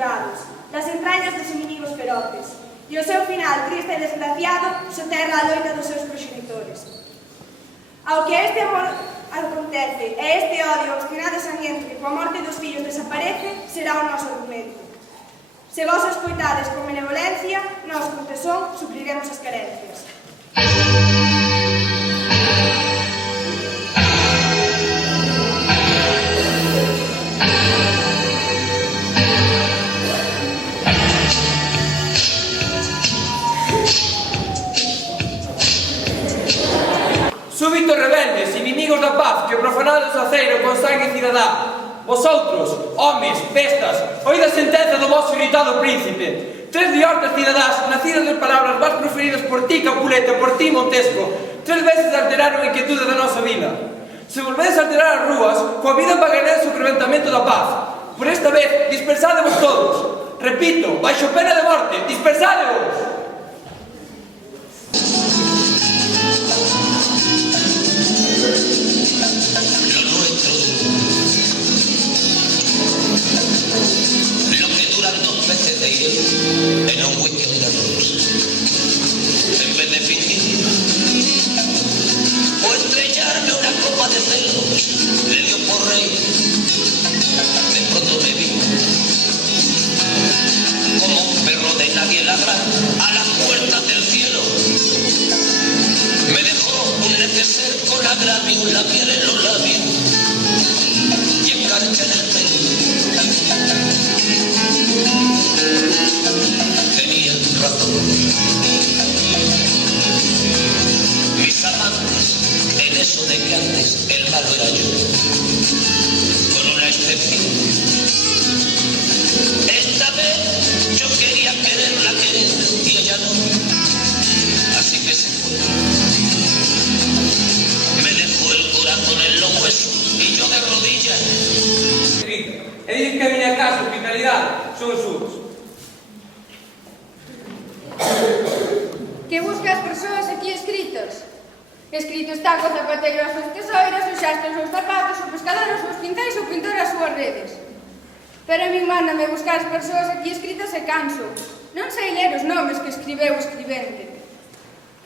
torturados, das entrañas dos inimigos feroces, e o seu final triste e desgraciado soterra a loita dos seus proxenitores. Ao que este amor acontece e este odio obstinado e sanguento que coa morte dos fillos desaparece será o noso argumento. Se vos escoitades con benevolencia, nós con tesón supliremos as carencias. Súbitos rebeldes, inimigos da paz, que profanades o aceiro con sangue cidadá. Vosotros, homes, bestas, oíd a sentenza do vosso irritado príncipe. 3 diortas cidadás, nacidas de palabras más proferidas por ti, Capuleta, por ti, Montesco, 3 veces alteraron a inquietude da nosa vida. Se volvedes a alterar as rúas, coa vida pagaredes o creventamento da paz. Por esta vez, dispersadevos todos. Repito, baixo pena de morte, dispersadevos! En un weekend de arroz, en vez de fingir o estrellarme una copa de celos, le dio por reír. De pronto me vi como un perro de nadie ladrar a las puertas del cielo. Me dejó un neceser con agravio, la piel en los labios y escarcha en el pelo. Tenía razón. Mis amantes, en eso de que antes el malo era yo, con una excepción. Esta vez yo quería quererla querer y ella no, así que se fue. Me dejó el corazón en los huesos y yo de rodillas. E dicen que a miña casa, hospitalidade, son sudos. Que busca as persoas aquí escritos? Escrito está co zapateiro as súas tesoiras, o xastre os seus zapatos, o pescador os seus pincéis, o pintor as súas redes. Pero a min mándame buscar as persoas aquí escritas e canso. Non sei ler os nomes que escribeu o escribente.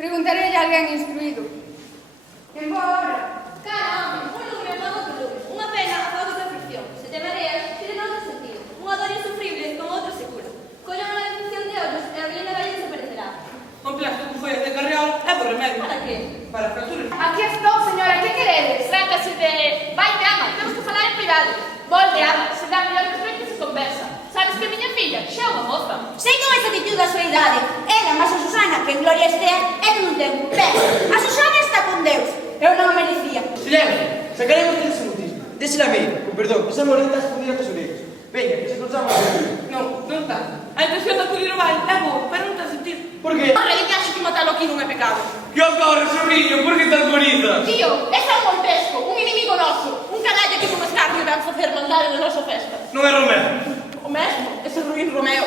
Preguntarei a alguén instruído. En boa hora. Cara, home, un lume apaga outro lume. Unha pena apaga outra aflicción. Se te mareas, tire noutro sentido. Unha dor insufrible como outra se cura. Collan unha defunción de ollos e a brillo da valle desaparecerá. Un plástico con follas de carriol é por remedio. Para que? Para fracturas. Aquí estou, señora, que queredes? Trátase de... Vaite, ama, temos que falar en privado. Volve, ama, se dá mellor que que se conversa. Sabes que a miña filla xa é unha moza. Sei con esa actitud da súa idade. Ela, mas a Susana, que en gloria estea, é de un tempo. Ben, a Susana está con Deus. Eu non a merecía. Silencio, sacaremos 3 segundos. Désela a mí, con perdón, esa morita escondida tes orellas. Venga, que se cruzamos. Non, non está. A intención de acudir ao baile é boa, pero non ten sentido. Por que? Corre, que acho que matalo aquí non é pecado. Que ocorre, sobrinho? Por que tan bonitas? Tío, ese é un Montesco, un inimigo noso. Un canalla que como escarnio ven facer maldade na nosa festa. Non é Romero. O mesmo, ese ruín Romeo.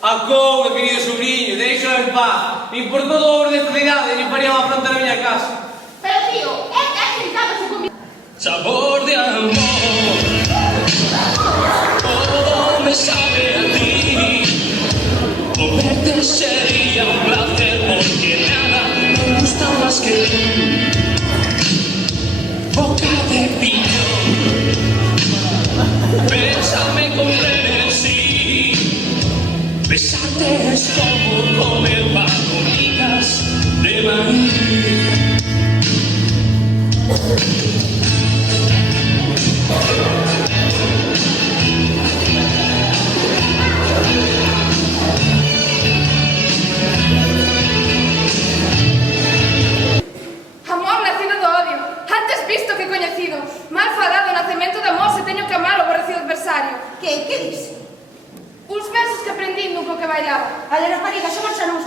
Acouda, querido sobrinho, deixa en paz. Me importou do obra desta idade e lle faría unha afronta na miña casa. Pero tío, é gritado su comida. Sabor de amor, oh, me sabe a ti. Comerte sería un placer porque nada me gusta más que tú. Boca de vino, bésame con frenesí. Besarte es como comer palomitas de maíz. Amor nacido do odio, antes visto que coñecido. Mal falado o nacemento de amor se teño que amar o aborrecido adversario. Que dice? Uns versos que aprendí no que bailaba. A ler as maridas, xa marcharon.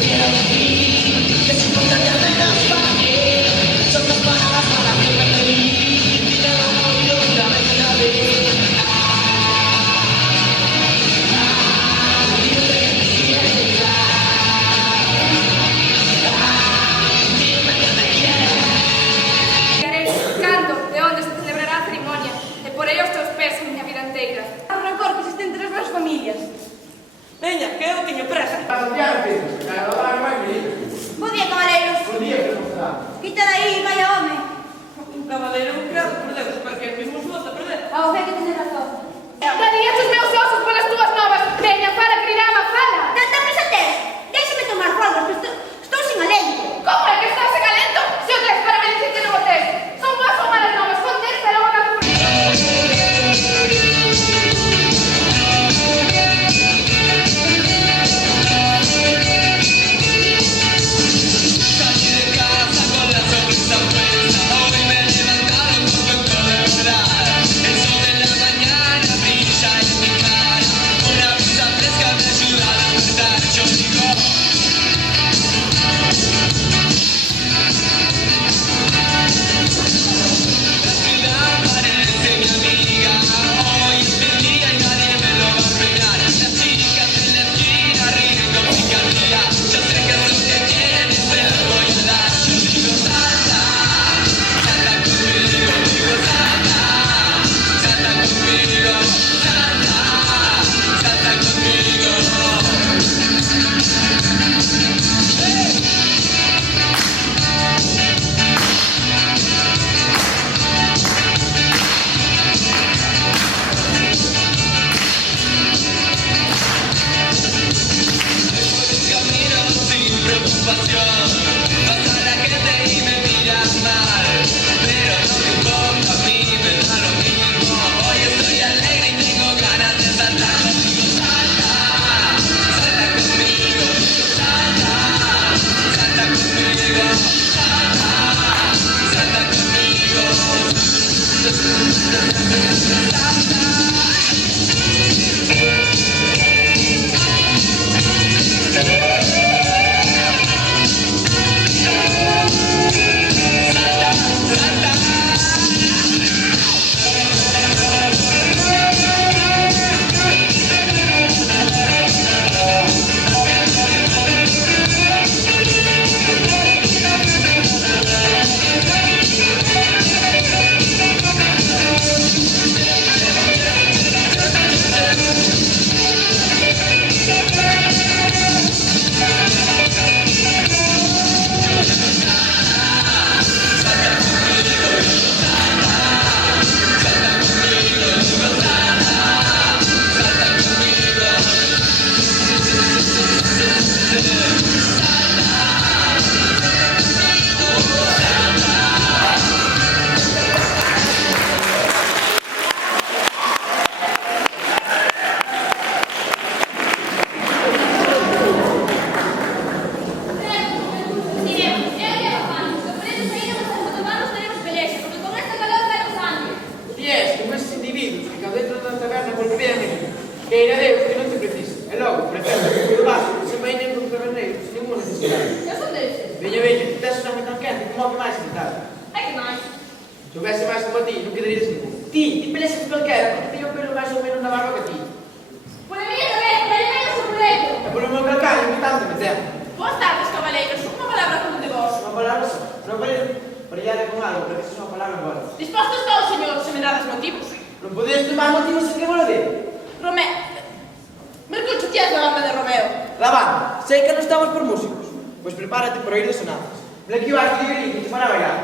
Ya teño presa. Bo día, cabaleiros. Quita de aí, vaya home. Un caballero, un criado, por Deus, porque el mismo su voz a perder. Ao fe que tenes razón. Darías os meus osos polas túas novas. Veña, fala, grirama, fala. Tanta presa tes. Déxame tomar folgos, que estou sin alento. Como é que estás en alento? Se o tes para me dicir que non o tes. Son boas ou malas novas, contesta e logo na Salí de casa con la sonrisa puesta, hoy me he levantado contento de verdad. El sol de la mañana brilla en mi cara, una brisa fresca me ayuda a despertar. Yo digo, la ciudad parece mi amiga, hoy es mi día y nadie me lo va a frenar. Las chicas en la esquina ríen con picardía, yo sé que es lo que quieren y se lo voy a dar. Yo digo, salta, salta conmigo, digo, salta, salta conmigo, salta, salta conmigo. Camino sin preocupación, pasa la gente y me miran mal, pero no me importa, a mí me da lo mismo. Hoy estoy alegre y tengo ganas de saltar. Yo digo, salta, salta conmigo, digo, salta, salta conmigo, salta, salta conmigo, salta. Ties, como esos individuos que cada dentro da taberna golpean que ir a Deus que non te precisa. E logo, pretende que o vaso se veñen con taberneiro sin ninguna necesidade. Eu son deses. Veña, veña, que tes unha tan quente como o que máis necesitado. Ai, que máis? Se houvese máis como a ti, non quedarías ningún. Ti pelesas calquera, porque teño o pelo máis ou menos na barba que ti. Por a miña tamén, por a miña son por ello. E polo meu calcaño, que tanto me temo. Boas tardes, cabaleiros. Unha palabra como de vos. Unha palabra só. Non parellade con algo, pero que é unha palabra agora. Disposto estou, señor, se me dades motivos. Non podedes tomar motivos en que vos lo dé. Mercucho, ti és la banda de Romeo. La banda, sei que non estamos por músicos. Pois prepárate para oír de sonadas. Ven aquí vas, Tiberín, que te fará bailar.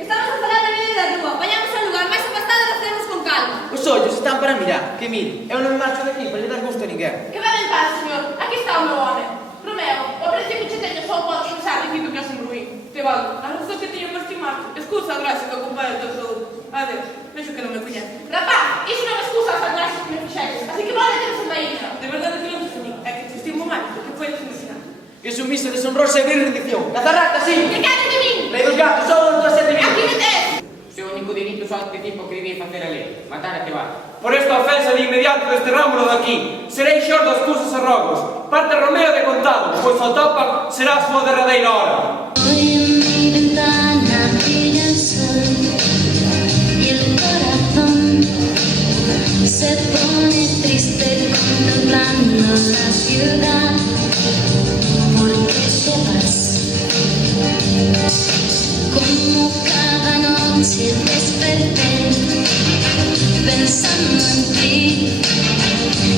Estamos a falar da vida da rúa. Vayamos ao lugar máis afastado e facemos con calma. Os ollos están para mirar, que mire. Eu non me marcho daqui para lle dar gusto a ninguén. Que vade en paz, señor. Aquí está o meu home. Romeo, o principio che teño só podes pensar dicindo que és un ruín. Te vale, a razón que teño para estimarte. Excusa a gracia que acompaña o teu saúde. Adeus, vexo que non me coñece. Rapaz, iso non excusa as gracias que me fixeches. Así que vale teres en baína. De verdade que non te soñé. É que te estimo máis do que podes imaginar. Que sumisa, deshonrosa e vil rendición. Cazarrata, sí. Que queres de min? Rei dos gatos, só non te mil. Aquí me tes. O seu único delito só este tipo que debía facer a lei, matar a que vale. Por esta ofensa de inmediato desterrámoslo daqui. Serei xor das cusas e rogos. Parte Romeo de contado, pois ao topa será a súa derradeira hora. Hoy en mi ventana brilla el sol y el corazón se pone triste contemplando la ciudad. ¿Por qué te vas? Como cada noche desperté pensando en ti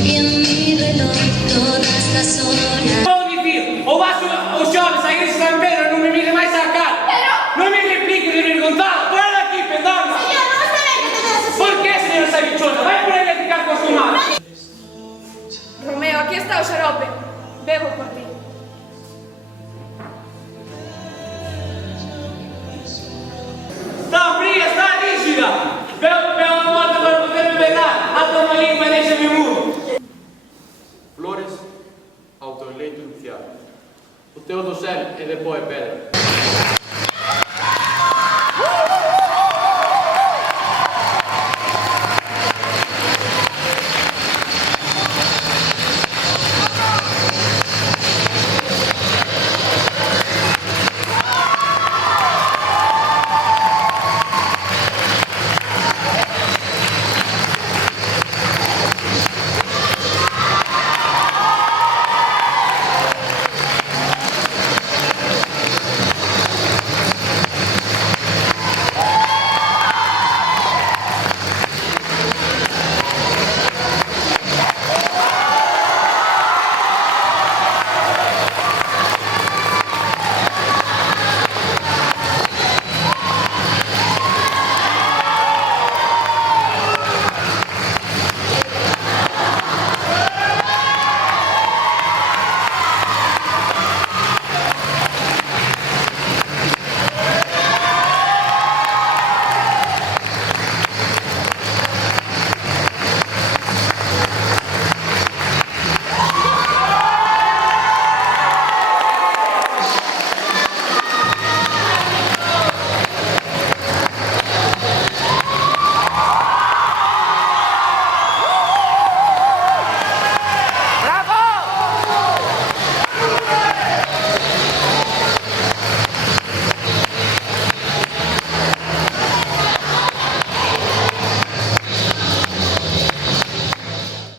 y en mi reloj todas estas horas. Vou dicir, o vaso os xoves a igrexa de San Pedro non me mire máis a cara. Pero... Non me replique de vir Gonzalo. Fora daqui, pendona. Señor, non está ben que te veas así. Por que, señora Sabichona? Vai por aí a ficar coa súa madre. Romeo, aquí está o xarope. Bebo por ti. Está fría, está rígida. Veo a morte para poderme pegar. Ata unha lingua e deixame mudo. Flores, autoeleito iniciado. O teu do cel e de pó e pedra.